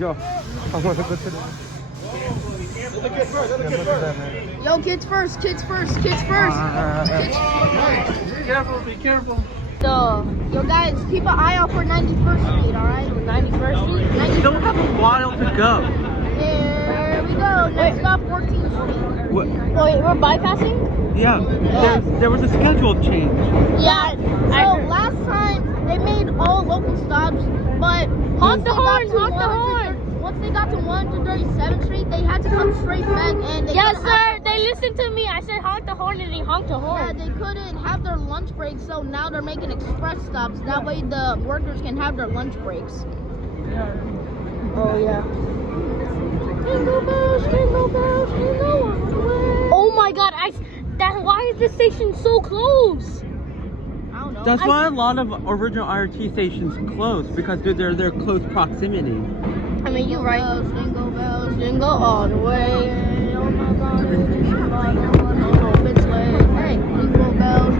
Yo, I want to go to the... Yo, kids first, kids first, kids first. Be careful, be careful. Yo guys, keep an eye out for 91st Street, alright? 91st Street? We still have a while to go. There we go. Next stop, 14th Street. What? Wait, we're bypassing? Yeah, there was a schedule change. Yeah, so last time they made all local stops, but honk the horn, honk the horn. Once they got to 137th Street, they had to come straight back and they yes, sir. They listened to me. I said honk the horn and they honked the horn. Yeah, they couldn't have their lunch breaks, so now they're making express stops. That way the workers can have their lunch breaks. Oh yeah. Jingle bells, jingle bells, jingle all the way. Oh my God! Why is this station so close? I don't know. That's why a lot of original IRT stations close, because they're close proximity. I mean, you're right. Jingle bells, jingle all the way. Oh my God, it's hey, jingle bells.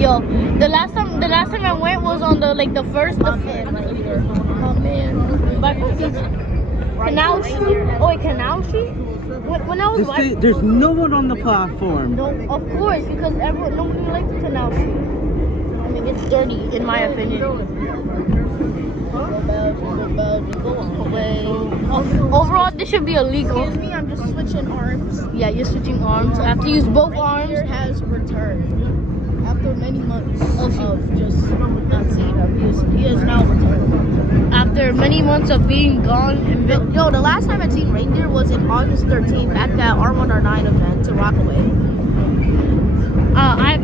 Yo, the last time I went was on the first. Oh man. Canal Street. Oh wait, Canal Street. When I was There's no one on the platform. no, of course, because nobody likes Canal Street. I mean, it's dirty in my opinion. Overall, this should be illegal. Excuse me, I'm just switching arms. Yeah, you're switching arms. I have to use both arms. Reindeer has returned. After many months of just not seeing him, he is now returned. After many months of being gone. Yo, the last time I'd seen Reindeer was in August 13th at that R1R9 event to Rockaway.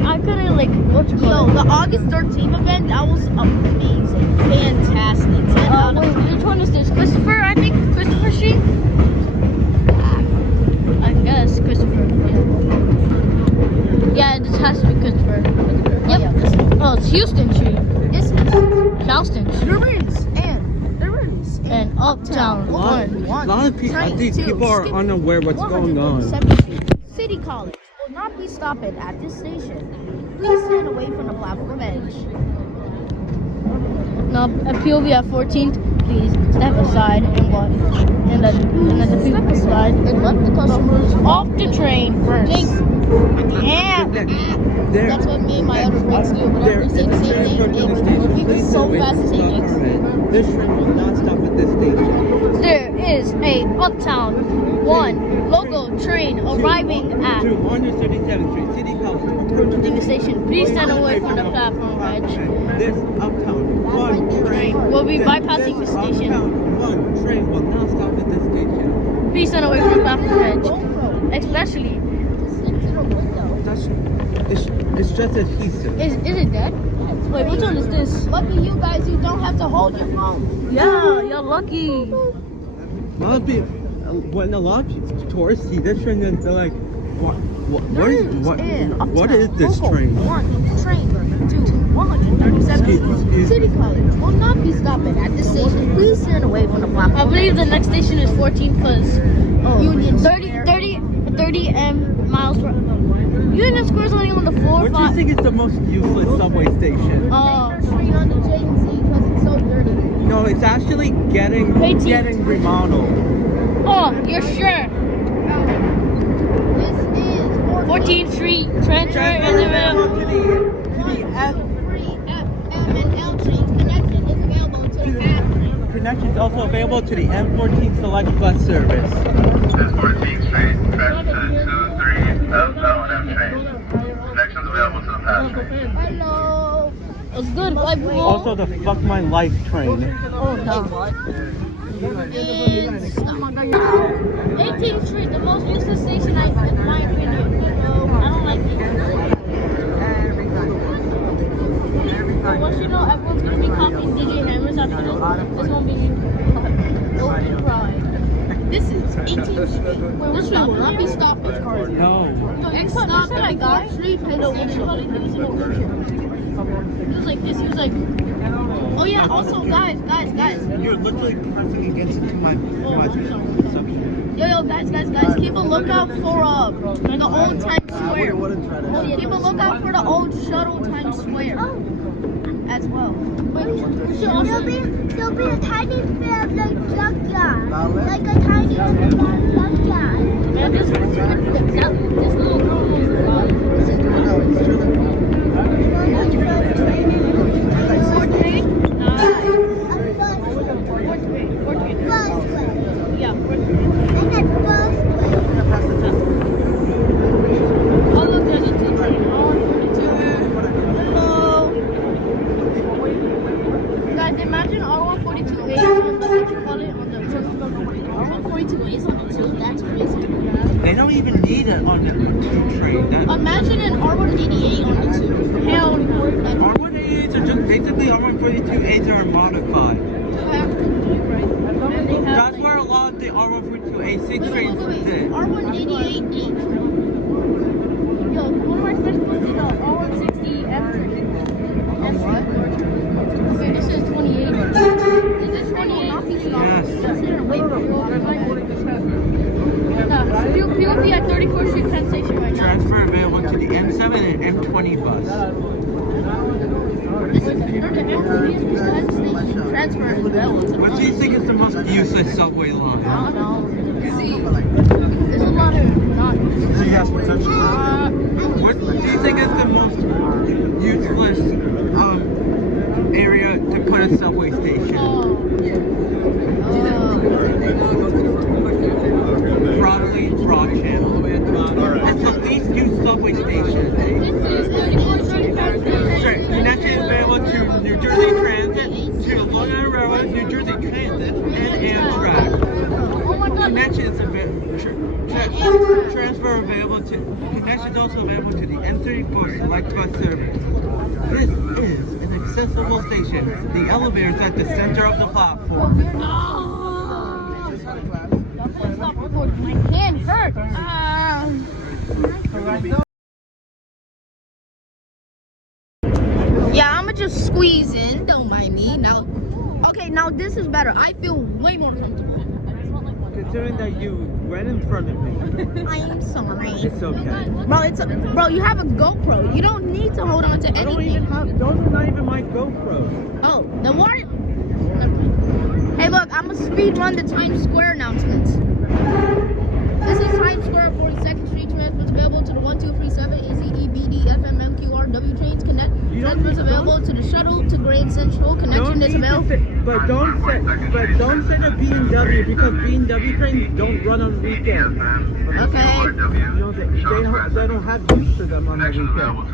I couldn't Yo, the August 13th event, that was amazing. Fantastic. Wait, which one is this? Christopher, I think? Christopher Street? I guess Christopher. Yeah, this has to be Christopher. Yep. Oh, it's Houston Street. This is Charleston Street. there is And Uptown. A lot of people, I think people are unaware what's going on. City College will not be stopping at this station. Please stand away from the platform edge. No, at POV at 14th, please step aside and what? And then the people aside And let the customers off the train first. Jinx. Yeah. That's what me and my other friends do. Whenever they say the same thing, we go so fast to say Jinx. This train will not stop at this station. There is a Uptown 1 local train arriving at 137th Street, City College, approaching the station. Please stand away from the platform edge. This Uptown 1 train We'll be bypassing the station. Uptown 1 train will not stop at this station. Please stand away from the platform edge. Especially, It's just adhesive. is it dead? Wait, which one is this? Lucky you guys, you don't have to hold your phone. Yeah, you're lucky. When a lot of tourists see this train, they're like, what is this train? One train to 137th City College will not be stopping at this station. Please stand away from the platform. I believe the next station is 14 because Union 30 miles per Union Square is only on the 4 What do you think is the most useless subway station? Street on the J&Z because it's so dirty. No, it's actually getting remodeled. Oh, you're sure? This is 14th Street transfer in the middle. To the F. free F, M, and L trains. Connection is available to the F train. Connection is also available to the M14 Select Bus service. 14th Street, back to 2-3 L1 M train. Connections available to the pass train. Hello. It's good, white people. Also the Fuck My Life train. Oh no. 18th Street, the most useless station in my opinion. I don't like it. But once you know everyone's gonna be copying DJ Hammers after this, it's gonna be open pride. This is 18th Street. Where this train will not be stopping cars. No. Next stop, that guy. Street, Penn Station. He was like this. He was like, Oh yeah, also guys. You're literally pressing against it to my Yo, guys, keep a lookout for the old Times Square. Keep a lookout for the old shuttle Times Square as well. There'll be a tiny bit of like junkyard. Like a tiny little guy. Man, this little girl knows a lot. Fourth grade? Fourth grade. Yeah, fourth grade. I got first grade. Oh, look, there's a teacher. Guys, imagine R142A on the, what you call it, on the R142A is on the 2. That's crazy. They don't even need it on the 2 train. Imagine an R188 on the 2. Hell no. R188s are just basically R142As are modified. That's where a lot of the R142A6 trains did. R188. Yo, one of my friends posted a R160F train. Okay, this is 28. Is this 28? Yes. We'll be at 34th Street Penn Station right now. Transfer available to the M7 and M20 bus. This is the Penn Station. Transfer is available. What do you think is the most useless subway line? I don't know. See, there's a lot of not. What do you think is the most useless area to put a subway station? Probably Broad Channel. It's the least used subway station. Sure, connection is available to New Jersey Transit, to the Long Island Railroad, New Jersey Transit, and Amtrak. Connection is available. Transfer available to. Connection is also available to the M34 light bus service. This is an accessible station. The elevator is at the center of the platform. My hand hurts. Yeah, I'ma just squeeze in. Don't mind me. Now, okay, now this is better. I feel way more comfortable. Considering that you went in front of me. I am sorry. It's okay. Bro, you have a GoPro. You don't need to hold on to anything. I don't even have, those are not even my GoPros. Oh, then what? Hey, look, I'm gonna speed run the Times Square announcements. This is Times Square, 42nd Street. Transfers available to the 1237 ACE, BD, FM, MQR, W trains. Transfers available to the shuttle to Grand Central. Connection is available. But don't say the B&W because B&W trains don't run on weekends. Okay. You know, they don't have use for them on the weekends.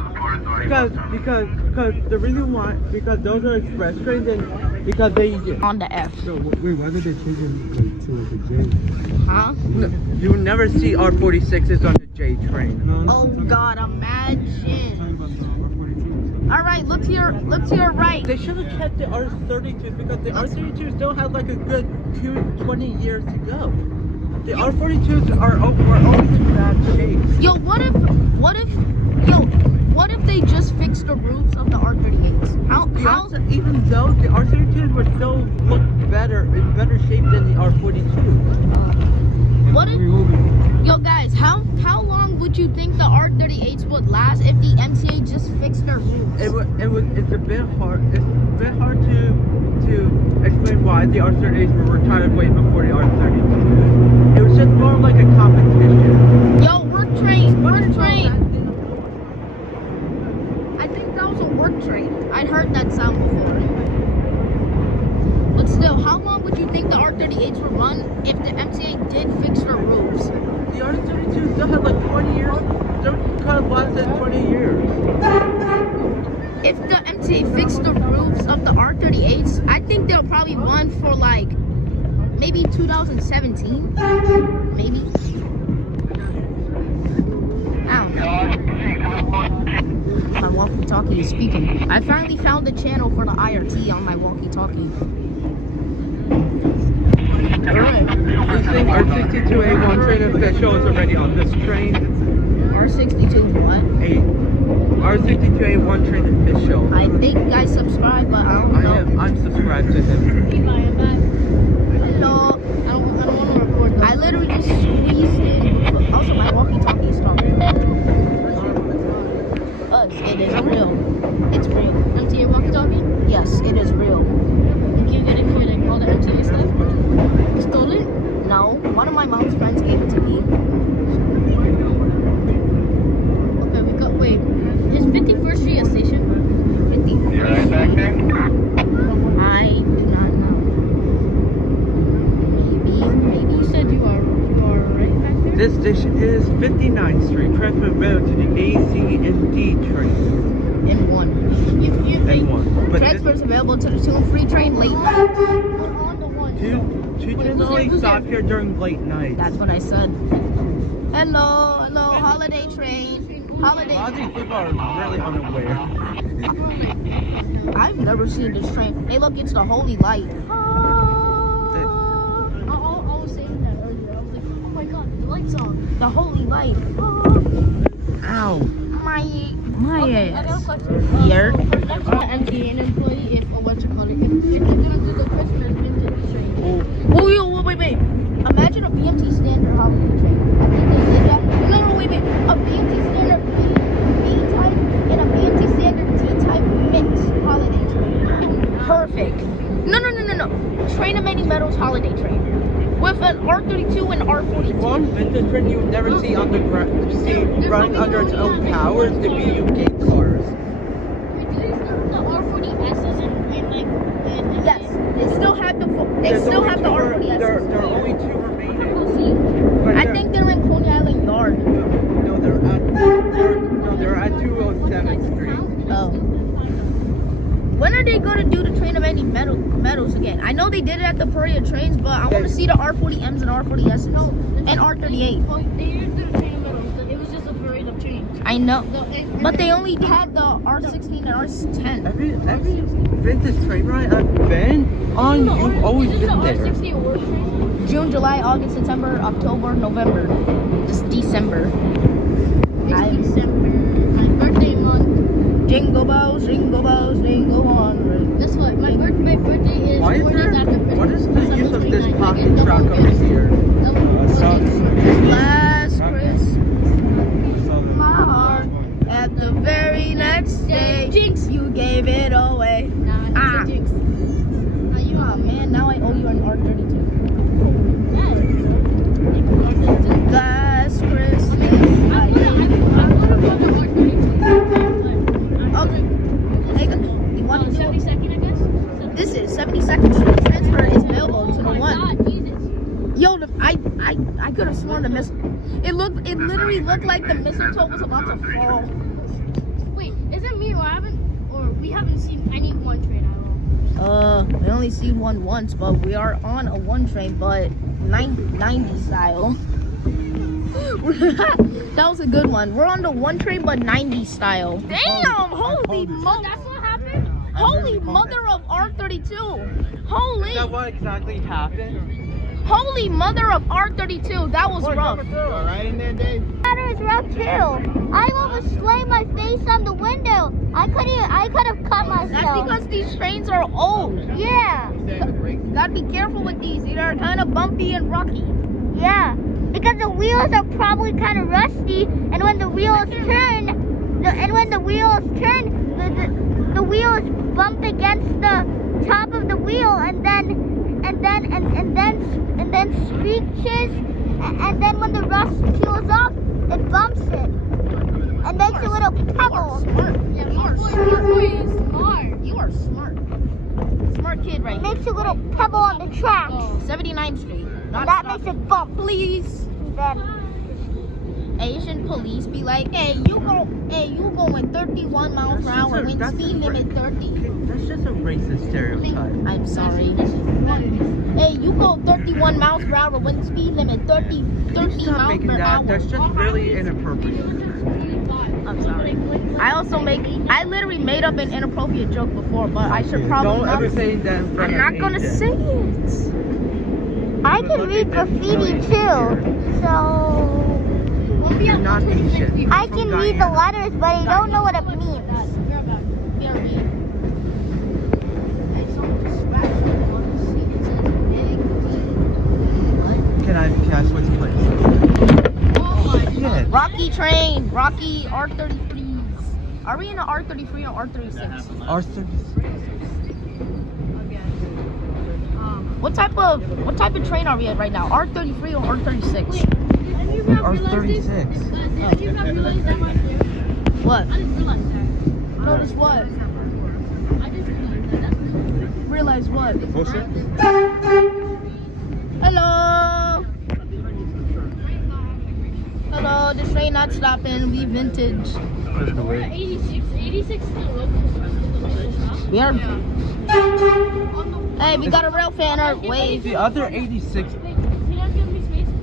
Because the reason why, because those are express trains and because they On the F. So wait, why did they change it to like a J? Huh? you never see R46s on the J train. Oh God, imagine. All right, look to your right. They should have kept the R32s because the R32s still have like a good 20 years to go. The R42s are always in bad shape. Yo, what if they just fixed the roofs of the R38s? Even though the R32s would still look better, in better shape than the R42s. What if, yo guys, how long would you think the R38s would last if the MTA just fixed their roofs? It's a bit hard. It's a bit hard to explain why the R38s were retired way before the R32s. It was just more like a competition. Yo, work train. I think that was a work train. I'd heard that sound before. But still, how long would you think the R38s would run if the MTA did fix their roofs? The R32s still have like 20 years. They're kind of lasted 20 years. If the MTA fixed the roofs of the R38s, I think they'll probably run for like maybe 2017. Maybe. I don't know. My walkie-talkie is speaking. I finally found the channel for the IRT on my walkie-talkie. Alright. We think R62A1 train official is already on this train. R62 what? R62A1 train official. I think I subscribed, but I don't know. I'm subscribed to him. Hello. I don't want to record that. I literally just squeezed in. Also, my walkie-talkie is strong. It is real. It's real. MTA walkie-talkie? Yes, it is real. You're gonna call the MTA stuff? You stole it? This station is 59th Street. Transfer available to the A, C, and D train. And one. And one. But Transfers available to the 2 and 3 train late night. On the one. Two trains only stop here during late nights. That's what I said. Hello, holiday train. A lot of these people are really unaware. I've never seen this train. Hey, look, it's the holy light. I was saying that earlier. I was like, oh my god, the light's on. The holy light. Ow. My Okay, I got a ass. question. Here. That's not empty an employee if what you call it. If they're gonna do the Christmas vintage train. Oh, wait. Imagine a BMT standard holiday train. I think they did that. No, wait. A BMT standard B-type and a BMT standard D-type mixed holiday train. Perfect. No. Train of Many Meadows holiday train. With an R32 and R42. One vintage train you would never see underground, running under its own powers, the BUK cars. The R40S's in like Yes, they still have the There's only R40S. There are only two remaining. But I think they're in Coney Island Yard. No, they're at 207th Street. Oh. When are they gonna do the Train of Any Meadows again? I know they did it at the Peoria trains, but I want to see the R40Ms and R40Ss and R38. They didn't do the train metals. It was just a parade of trains. I know, but they only had the R16 and R10. Every vintage train ride I've been on, you've always been there. R60 award train. June, July, August, September, October, November. Just December. It's December. My birthday month. Jingle bells, jingle on. Guess what? My birthday is 4 days after Christmas. What is the use of this 29th. I pocket get truck double over gifts. here? Double gifts. Last Christmas, my heart. At the very next day, Jinx. you gave it away. Nah, it's Ah. a jinx. Oh man, now I owe you an R32. Yeah. Last Christmas, I Okay. Hey, you want to do 72nd, I guess? This is 72nd Street. Transfer is available to the Oh my one. god, Jesus. Yo, I could have sworn the it literally looked like the mistletoe was about to fall. Wait, is it me or we haven't seen any one train at all? We only see one once, but we are on a one train, but 90 style. That was a good one. We're on the one train, but 90 style. Damn! Holy mother! That's what happened? Holy mother of R32! Holy! Is that what exactly happened? Holy mother of R32! That was rough. Alright in there, Dave? That is rough too. I almost slammed my face on the window. I could have cut That's myself. because these trains are old. Yeah, Gotta be careful with these. They're kind of bumpy and rocky. yeah. Because the wheels are probably kind of rusty, and when the wheels turn, the wheels bump against the top of the wheel, and then screeches, and then when the rust peels off, it bumps it and makes a little pebble. Smart. Yeah, You are boy smart. is smart. You are smart. Smart kid right It here. makes a little pebble on the track, 79th Street. Not and that stop. makes it bump. Please. Then Asian police be like, hey, you going 31 miles per hour when speed limit 30. That's just a racist stereotype. I'm sorry. Hey, you go 31 miles per hour when speed limit 30 Stop miles making per that. hour. That's just really inappropriate. I'm sorry. I literally made up an inappropriate joke before, but I should probably Don't not. ever say that in front I'm of not gonna Asian. say it. I can read graffiti too, so You're not Asian. I can read the letters, but I don't know what it means. Can I switch places? Yeah. Rocky train, Rocky R33s. Are we in an R33 or R36? Arthur. What type of train are we at right now? R33 or R36? R36. Did you not realize that right there? What? I didn't realize that. Notice what? I didn't realize that. Realize what? Bullshit. Hello. So this train not stopping. We vintage. That's the way. 86 still local. We are. Hey, we got a rail fanner. Wave. The other 86.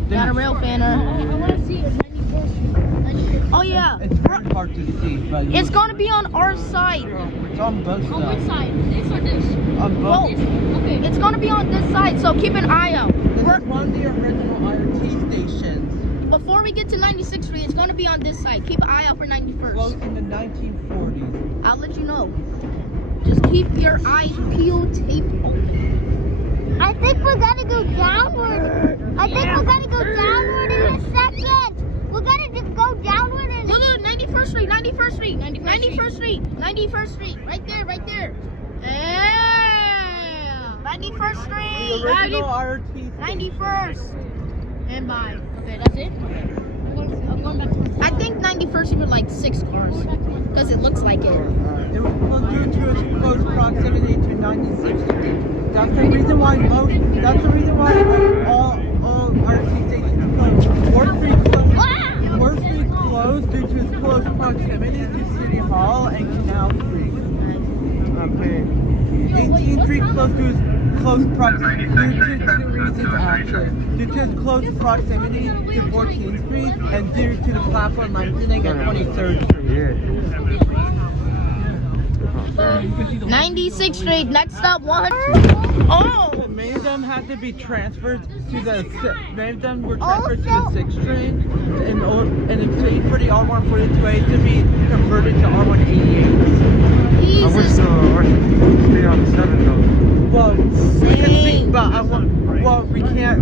Got a rail fanner. I want to see it. 91st. Oh yeah. It's very hard to see, but It's gonna be on our side. it's on both On which sides. side? This or this? On Well, both. Okay. it's gonna be on this side, so keep an eye out. This is one of the original IRT stations. Before we get to 96th Street, it's gonna be on this side. Keep an eye out for Closed 91st. in the 1940s. I'll let you know. Just keep your eyes peeled, tape open. I think we're gonna go downward. I think we're gonna go downward in a second. We're gonna just go downward and Look, 91st Street, 91st Street, 91st Street, 91st Street, right there, right there. Yeah. 91st Street, The original IRT. 91st. And bye. Okay, that's it. I'm going back to I think 91st even like 6 cars, because it looks like it. It was close due to its close proximity to 96th Street. That's the reason why all RT stations closed. 4th Street closed due to its close proximity to City Hall and Canal Street. 18th Street closed to its close proximity due to 2 reasons actually. Due to its close proximity to 14th Street and due to the platform lengthening at 23rd Street. 96th Street, next stop 100. Oh! Many of them had to be transferred to many of them were transferred to the 6th train in exchange for the R142A to be converted to R188. Jesus. Stay on 7 though. Well, we can see, Same. but we can't,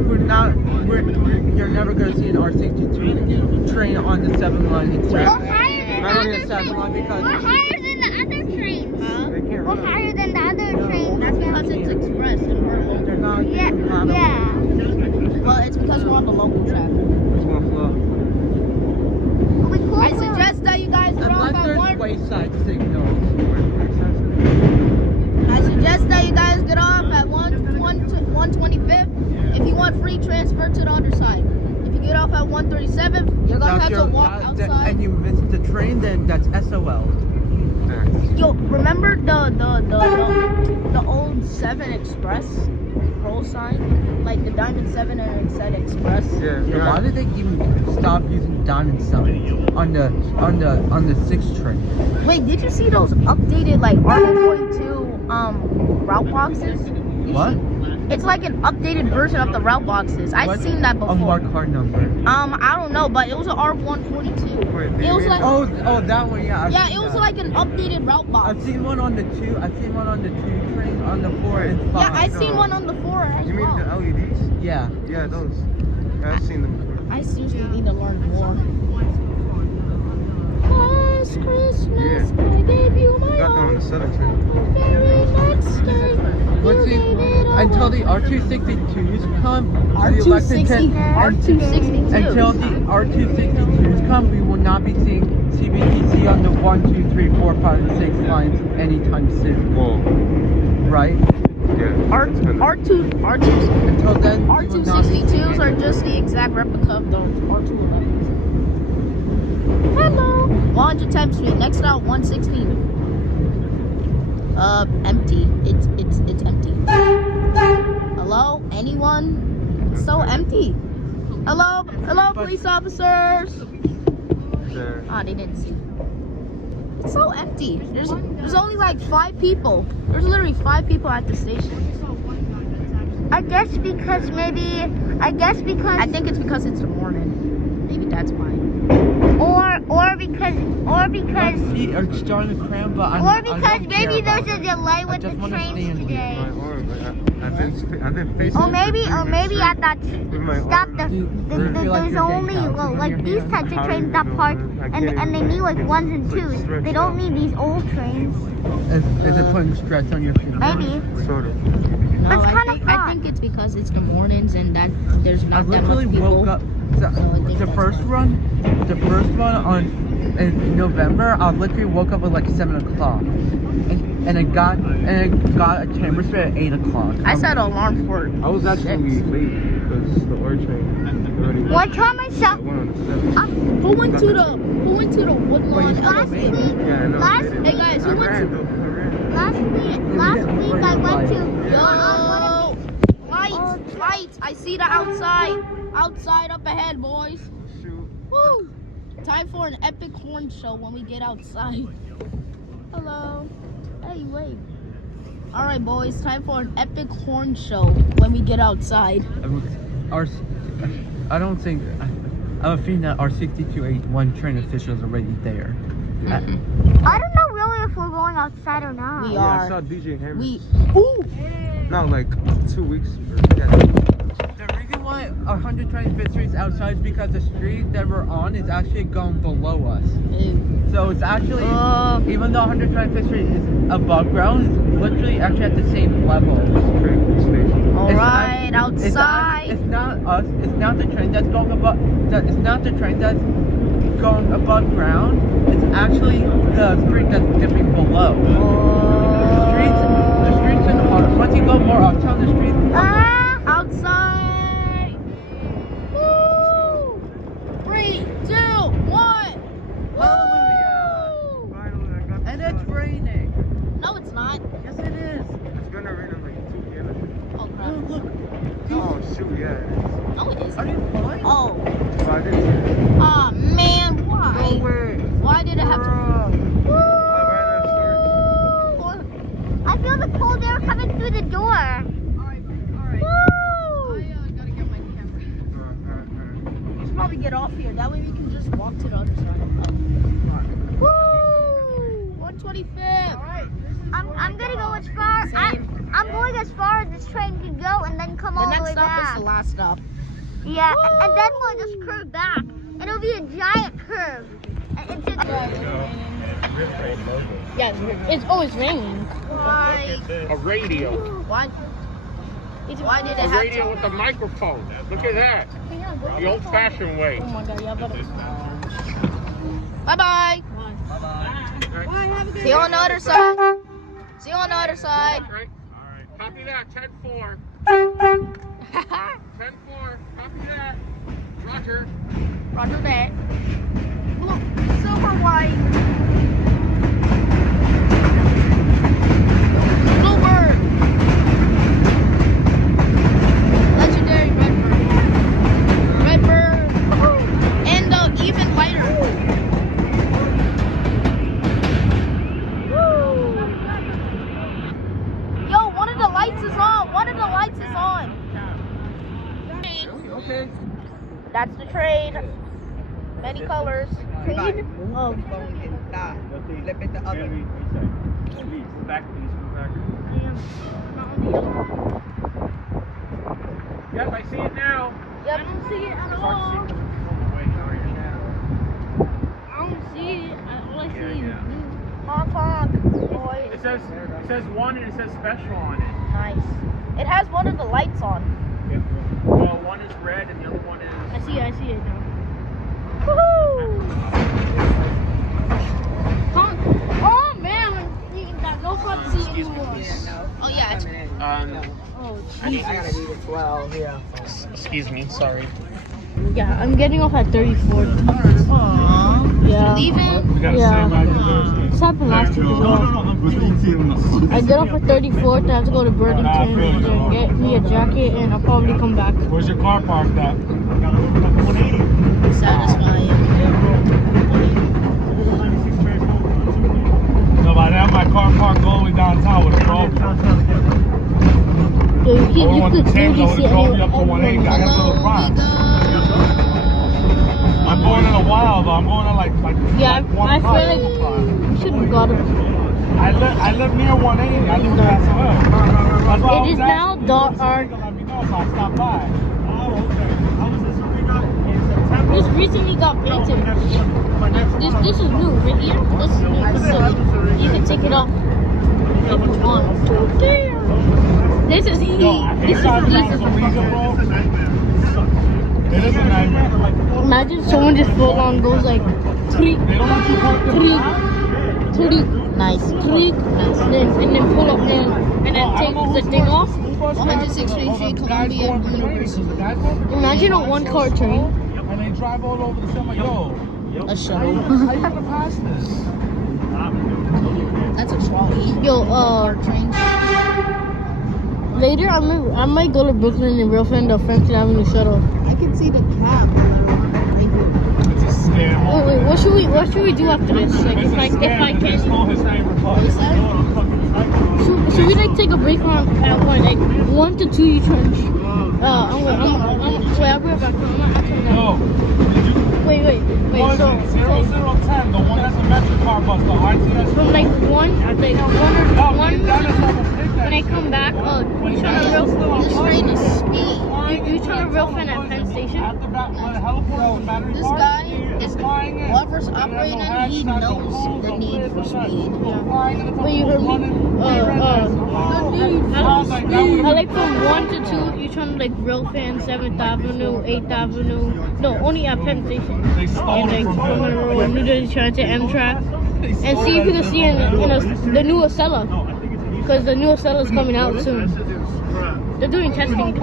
you're never going to see an R62 train on the 7 line. It's we're higher than not on the the other 7 trains. line because We're higher than the other trains. Huh? They can't We're run. higher than the other trains. That's because it's express and we're local. they're not Yeah, compatible. yeah. Well, it's because we're on the local track. It's gonna flow. We cool. I suggest that you guys get off Unless at there's 1. wayside signals. I suggest that you guys get off at 125th. If you want free transfer to the other side. If you get off at 137th, you're gonna have to walk outside. And you missed the train, then that's SOL. Yo, remember the old 7 Express roll sign? Like the Diamond 7 and it said Express? Yeah, why did they even stop using Diamond signs on the 6th train? Wait, did you see those updated like R142 route boxes? What? It's like an updated version of the route boxes. I've seen that before. Of what car number? I don't know, but it was an R142. Wait, It was like Oh, that one, yeah. I've yeah, seen it was that. like an updated route box. I've seen one on the 2. I've seen one on the 2 train, on the 4 and 5. Yeah, I've seen one on the 4 as You mean the well. LEDs? Yeah. Yeah, those. Yeah, I've seen them before. I seriously need to learn more. Last Christmas, I gave you my You got them on the 7 train. very next day. What's you it? gave it all Until the away. R262s come, to the elected R262. until the R262s come, we will not be seeing CBTC on the 1, 2, 3, 4, 5, 6 lines anytime soon. Whoa. Right? Yeah. R2 Until then, we will not be seeing R262s are just the exact replica of the R211s. Hello. 110th Street. Next stop 116. Empty. It's empty. Hello? Anyone? It's so empty. Hello, police officers. There. Ah, they didn't see. It's so empty. There's only like 5 people. There's literally 5 people at the station. I guess because I think it's because it's the morning. Maybe that's why. or because My feet are starting to cramp, but I don't maybe care there's about a delay with just the wanna stay trains in today. My arm. I've been facing. Or maybe at that my stop arm. the, Do you feel like there's you're only getting well, calluses like on these your types of How trains do that you know, park man? I and can't they even, need like it's 1s and like 2s. stretched They don't out. need these old trains. Is it putting stress on your feet? Maybe. Sort of. No, That's I kinda think, I fun. think it's because it's the mornings and that there's I not that literally much people. woke up. I think The that's first why. one in November, I literally woke up at like 7 o'clock, and I got a camera straight at 8 o'clock. I set an alarm for I was actually late. because the oil train already One time I saw. went on the 7th. Who went to the Woodlawn Last week, Yeah, I know. last Hey guys, who went to last week I went to. Yo, lights! I see the outside up ahead, boys. Shoot. Woo! Time for an epic horn show when we get outside. Hello. Hey, wave. All right, boys. Time for an epic horn show when we get outside. I don't think. I have a feeling that our 6281 train official is already there. I don't know really if we're going outside or not. We Yeah, I are. saw DJ Hammer. Ooh. No, like 2 weeks. The reason why our 125th Street is outside is because the street that we're on is actually going below us. So it's actually, even though 125th Street is above ground, it's literally actually at the same level. All It's right, not- outside. It's not us. It's not the train that's going above. It's not the train that's going above ground. It's actually the street that's dipping below. The streets in once you go more uptown, the streets. Outside. Woo! 3, 2, 1. Hallelujah! Finally, I got And it's raining. No, it's not. Yes, it is. It's gonna rain in like 2 p.m. Oh, crap. Look. Oh shoot, yeah. It is. No, it isn't. Are you fine? Oh. So I didn't see it. Aw, man, why? No way. Why did it have to? I feel the cold air coming through the door. We should probably get off here. That way we can just walk to the other side. Woo! 125th. All right. I'm gonna go as far. I'm going as far as this train can go, and then come The all the next way stop back. is the last stop. Yeah, and then we'll just curve back. It'll be a giant curve. And it's Yeah, it's raining. why? A radio. Why? Why did it A have radio to? with a microphone. Look at that. The old-fashioned way. Oh my god, yeah, bye-bye. See you on the other side. See you on the other side. All right. Copy that. 10-4. 10-4. Copy that. Roger. Roger that. Blue, silver, white. Bluebird. Legendary Redbird. Redbird. And the even lighter. Yo, one of the lights is on. One of the lights is on. Okay. That's the train. Many colors. Train? Oh. Flip it the other. Yep, I see it now. Yep. I don't see it at all. I don't see it. All I see is honk honk, boy. It says one and it says special on it. Nice. It has one of the lights on. Well, one is red and the other one is. I see it now. Woohoo! Honk. Oh man, you got no fun seeing anymore. Oh yeah. Oh Jesus. I gotta leave at 12, yeah. Excuse me, sorry. Yeah, I'm getting off at 34. Aww. Yeah. Leaving? Yeah. This happened last week as well. I get off at 34th. I have to go to Burlington and get me a jacket, and I'll probably come back. Where's your car parked at? Satisfying. No, but I have my car parked all the way downtown with a problem. You could clearly see drove me up to 180. I got to go to Bronx. I'm going in a while though. I'm going in like Yeah, like 1 I o'clock. feel like we should have got it. I live near 180. I live in Vassaville. It is now dark. Let me know if I stop by. This recently got painted. This is new right here. This is new. So you can take it off if you want. This is easy. This is It is a nightmare. Imagine someone just full on goes like treat, They don't let you park treat, nice, treat, nice, and then pull up and then take the thing off. 116th Street, Columbia University. Imagine a one-car train. And they drive all over the summer. Yo, A shuttle. how you gonna pass this? That's a trolley. Yo, Train. later I might go to Brooklyn and Brooklyn, the Franklin Avenue shuttle. I can see the cab. It's a scam. Wait, what should we do after this? Like, if I can. His favorite part. Should we like take a break around at one, like 1 to 2 U-turn? I'll be right back. No. Wait. So, So 0010, the one that's a Metrocard bus, the RTS. from like one or when I come back, you trying to This train is speed. you trying to real fan at Penn Station? At the back, where the heliport is, the battery This park, guy it's is flying in. whoever's operating it, he knows the need for speed. Wait, you heard me? I like from 1 to 2, you trying to like real fan 7th Avenue, 8th Avenue. No, only at Penn Station. They stole And it like from him. New Jersey trying to Amtrak. And see if you can see the new Acela. Because the new Acela is coming out soon. They're doing testing.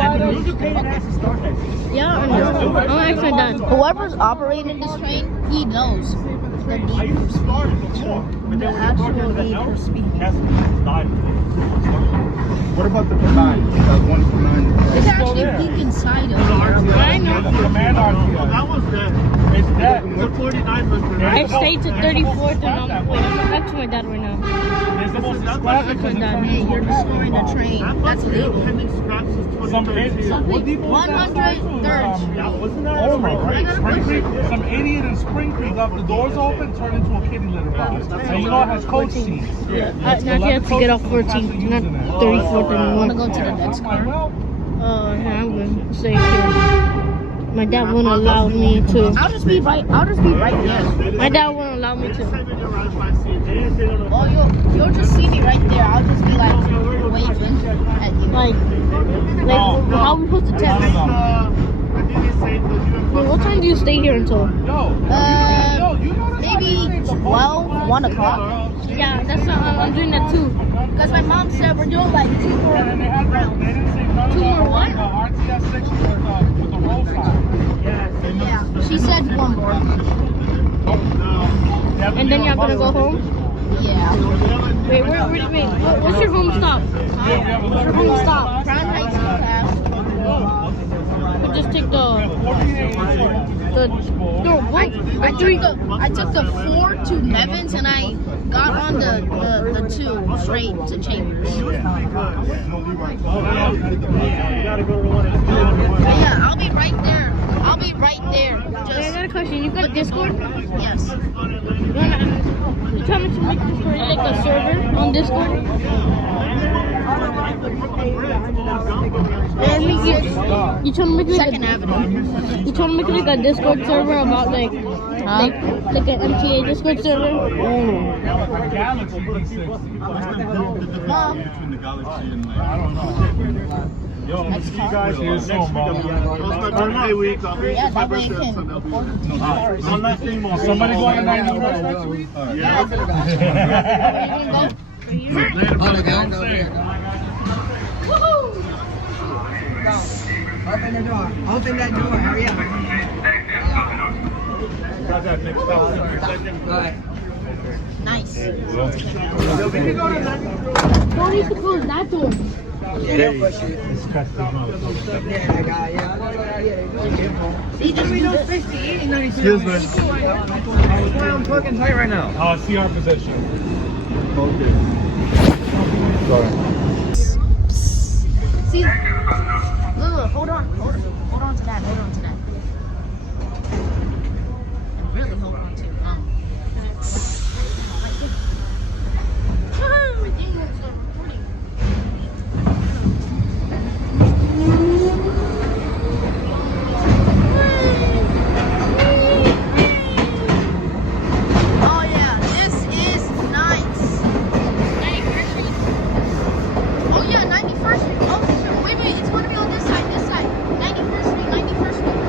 Yeah, I'm actually done. Whoever's operating this train, he knows the need for speed. The actual need for speed. What about the combined? One for 9. It's actually peek inside of it. I know. Command RTS. That was dead. It's dead. The 49th I stayed to 34th and wait, I'm back to my dad right now. There's the most That's my dad. Hey, you're destroying the train. That's illegal. Some idiot. What depot was that? 103rd Street. Wasn't that? Oh my God. Spring Creek. Some idiot in Spring Creek left the doors open, turned into a kitty litter box. And you know it has coach seats. Now you have to get off 14th, not 34th I want to anymore. go to the next car. Yeah, I'm going to stay here. My dad won't allow me to. I'll just be right there. My dad won't allow me to. Well, you'll just see me right there. I'll just be like waving at you. Like how are we supposed to test? Wait, what time do you stay here until? Maybe 12, 1 o'clock. Yeah, that's I'm doing that too. Because my mom said we're doing like 2 more rounds. 2 more what? RTS 6 with the roll side. Yeah, she said 1 more. And then you're gonna go home? Yeah. Wait, what's your home stop? What's your home stop? Crown Heights Pass. We just take I took the 4 to Nevins and I got on the 2 straight to Chambers. But yeah, I'll be right there. I got a question. You got Discord? Yes. You tell me to make this for like a server on Discord? You trying to make like Second Avenue. You trying to make like a Discord server about like an MTA Discord server? A Galaxy D60. I don't know. Yo, I'm see you guys here soon, bro. It's my birthday week. I'll be Yeah, my that way birthday it on can Sunday. afford to cars. I'm not saying more. Somebody going to 91st next week? Yeah. Open the door. Open that door. Hurry up. Got that mixed up. Go ahead. Nice. Why do you close that door? Yeah, they'll push you. Yeah, that guy. Yeah. See, just do this. Excuse me. I'm fucking tight right now. See our position. Okay. Sorry. See, look, hold on to that. And really hold on to it. Oh yeah, this is nice. 91st Street. Oh yeah, 91st Street. Oh wait, it's going to be on this side. 91st Street.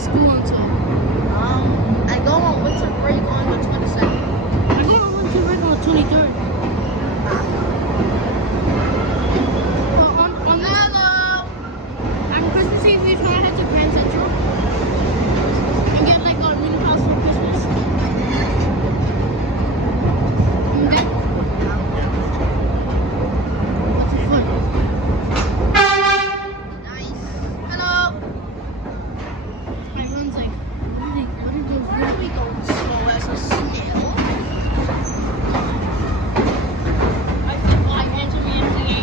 school until? I go on winter break on the 22nd. I go on winter break on the 23rd. On Christmas Eve, we try to head to Grand Central and get like a mini house for Christmas. And then, Nice. Hello. my run's like, Where are we going slow as a snail? I said, well, I enter the MTA.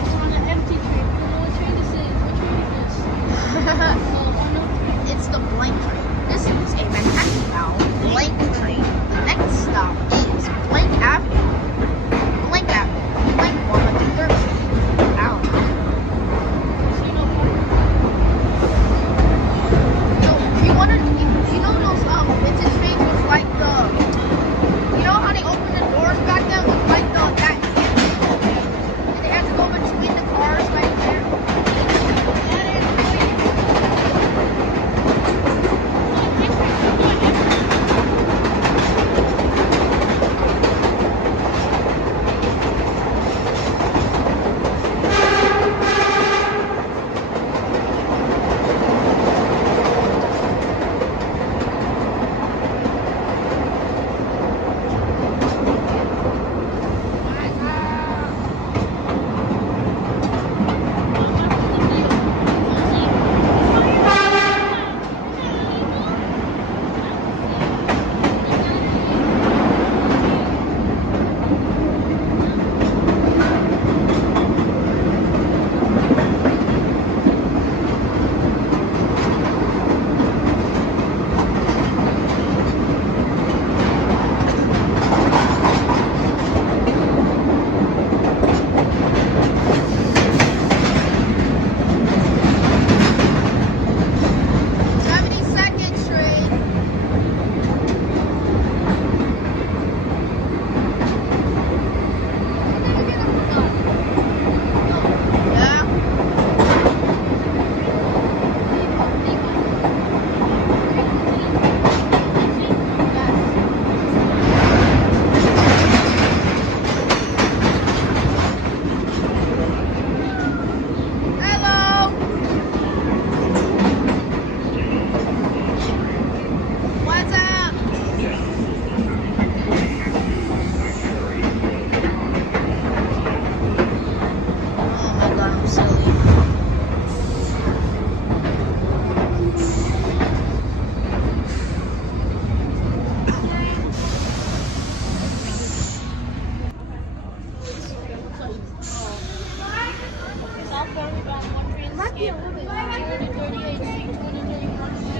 It's on an empty train. I don't know what train this is. What train is this? Oh, no. It's the blank train. This is a Manhattan bound blank train. The next stop is Blank Avenue. Blank Avenue. Blank 103rd Street. Out. No, you know those vintage trains with like the, you know how they open the doors back then with like that and they had to go between the cars right there.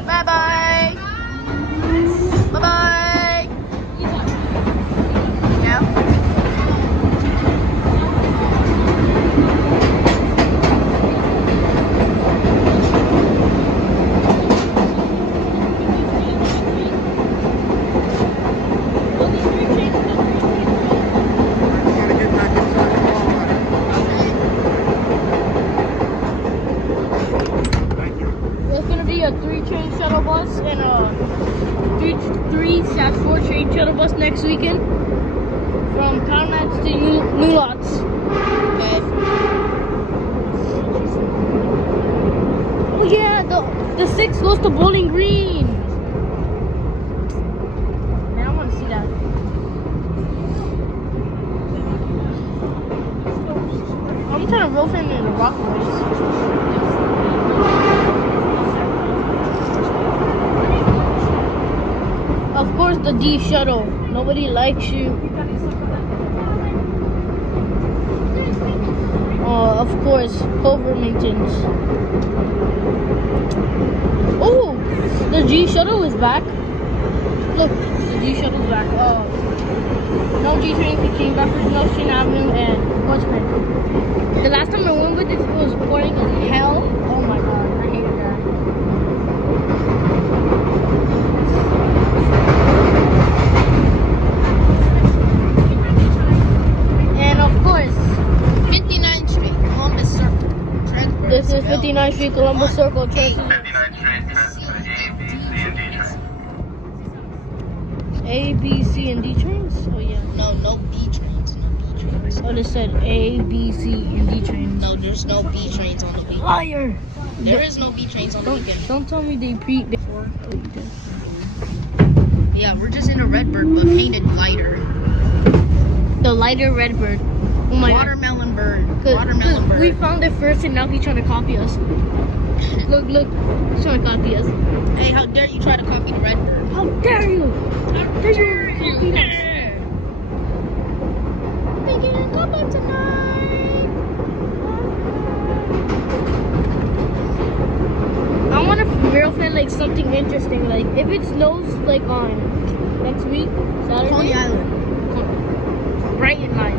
Bye-bye. Bye-bye. Yeah. There's gonna be a 3-train shuttle bus and a 3/4 train shuttle bus next weekend from Conrads to New Lots. Okay. Oh yeah, the 6 goes to Bowling Green. Man, I want to see that. I'm trying to roll him in the rock race. Of course, the D shuttle. Nobody likes you. Oh, of course, Covermingtons. Oh, the G shuttle is back. Look, the G shuttle's back. Oh, no G train came back for Notion Avenue and Watchman. The last time I went with it was pouring in hell. Oh my god, I hated that. And of course, 59th Street, Columbus Circle. this is 59th Street, Columbus Circle. Transfer 9th Street transfer to A, B, C, and D train. A, B, C, and D trains? Oh, yeah. No B trains. No B trains. Oh, they said A, B, C, and D trains. No, there's no B trains on the weekend. Liar! There is no B trains on the weekend. Don't tell me they Yeah, we're just in a Redbird, but painted lighter. The lighter Redbird. Oh my Watermelon bird. God. Watermelon bird. We found it first and now he's trying to copy us. Look. He's trying to copy us. Hey, how dare you try to copy the Redbird? How dare you? How dare you copy us? Making a cup of tonight. I want to real fan like something interesting. Like if it snows like on next week, Saturday. Coney Island. Right in line.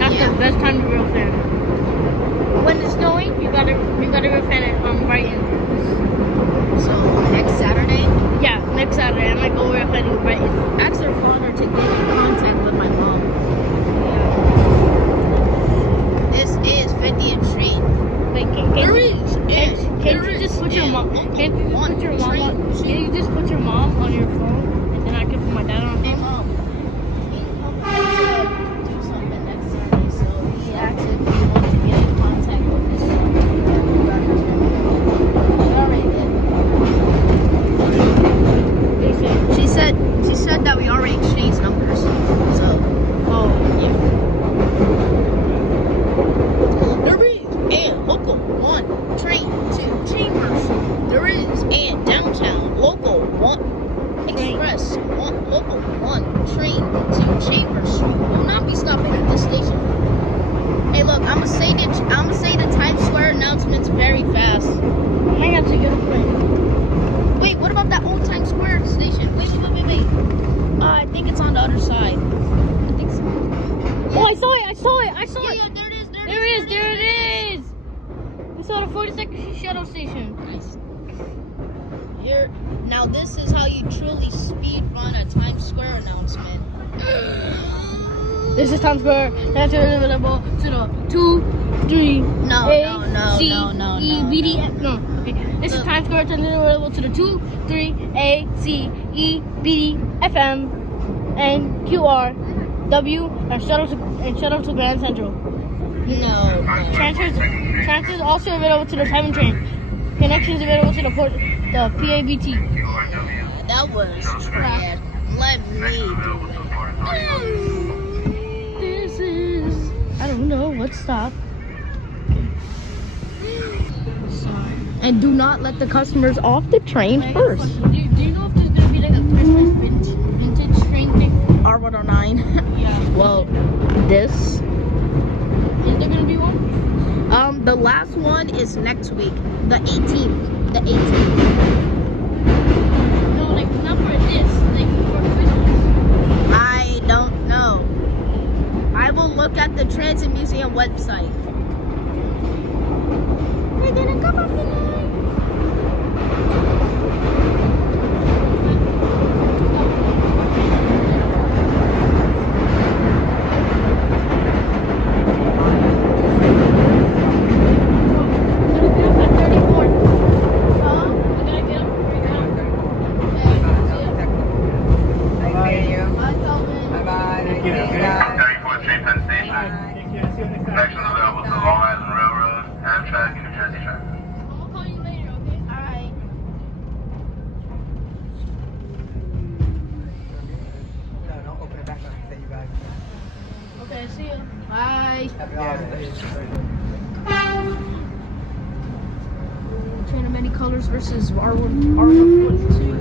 That's Yeah. the best time to real fan. When it's snowing, you gotta real fan it Brighton. So next Saturday, Yeah, next Saturday I might go real fan in Brighton. ask her father to get in contact with my mom. This is 50th Street. Wait, can you just put your mom? Can you just put your mom? Can you just put your mom on your phone, and then I can put my dad on Hey, phone? Mom. Do something next Saturday, so he asked if you want to get in contact with his She said that we already exchanged numbers. So, yeah. There is a local 1 train to Chambers. There is a downtown local 1 express local 1 train to Chambers Street. Will not be stopping at this station. Hey, look, I'm gonna say the Times Square announcements very fast. I have to get a plane. Wait, what about that old Times Square station? Wait. I think it's on the other side. I think so. Oh, I saw it. Yeah, there it is. There it is. We saw the 42nd shuttle station. Nice. Here, now this is how you truly speed run a Times Square announcement. This is Times Square. That's available to the 2, 3, No, A, no, C, no, no, E, no, B, D, no. F. No. Okay. This is Times Square. It's available to the 2, 3, A, C, E, B, D, F, M, and Q, R, W, and shuttle to Grand Central. No. Transfers also available to the 7 train. Connections available to the PABT. That was trash. Let me do it. This is. I don't know. Let's stop. And do not let the customers off the train first. Do you know if there's gonna be like a Christmas vintage train thing? R109. Yeah. Well, this. Is there gonna be one? The last one is next week, the 18th. The 18th. No, like not for this. Like for Christmas. I don't know. I will look at the Transit Museum website. We're gonna come up tonight. Connections available to Long Island Railroad, Amtrak, and New Jersey Transit. I'm gonna call you later, okay? Alright. No, don't open it back up and say you guys. Okay, see you. Bye. Happy holidays. Train of many colors versus R142.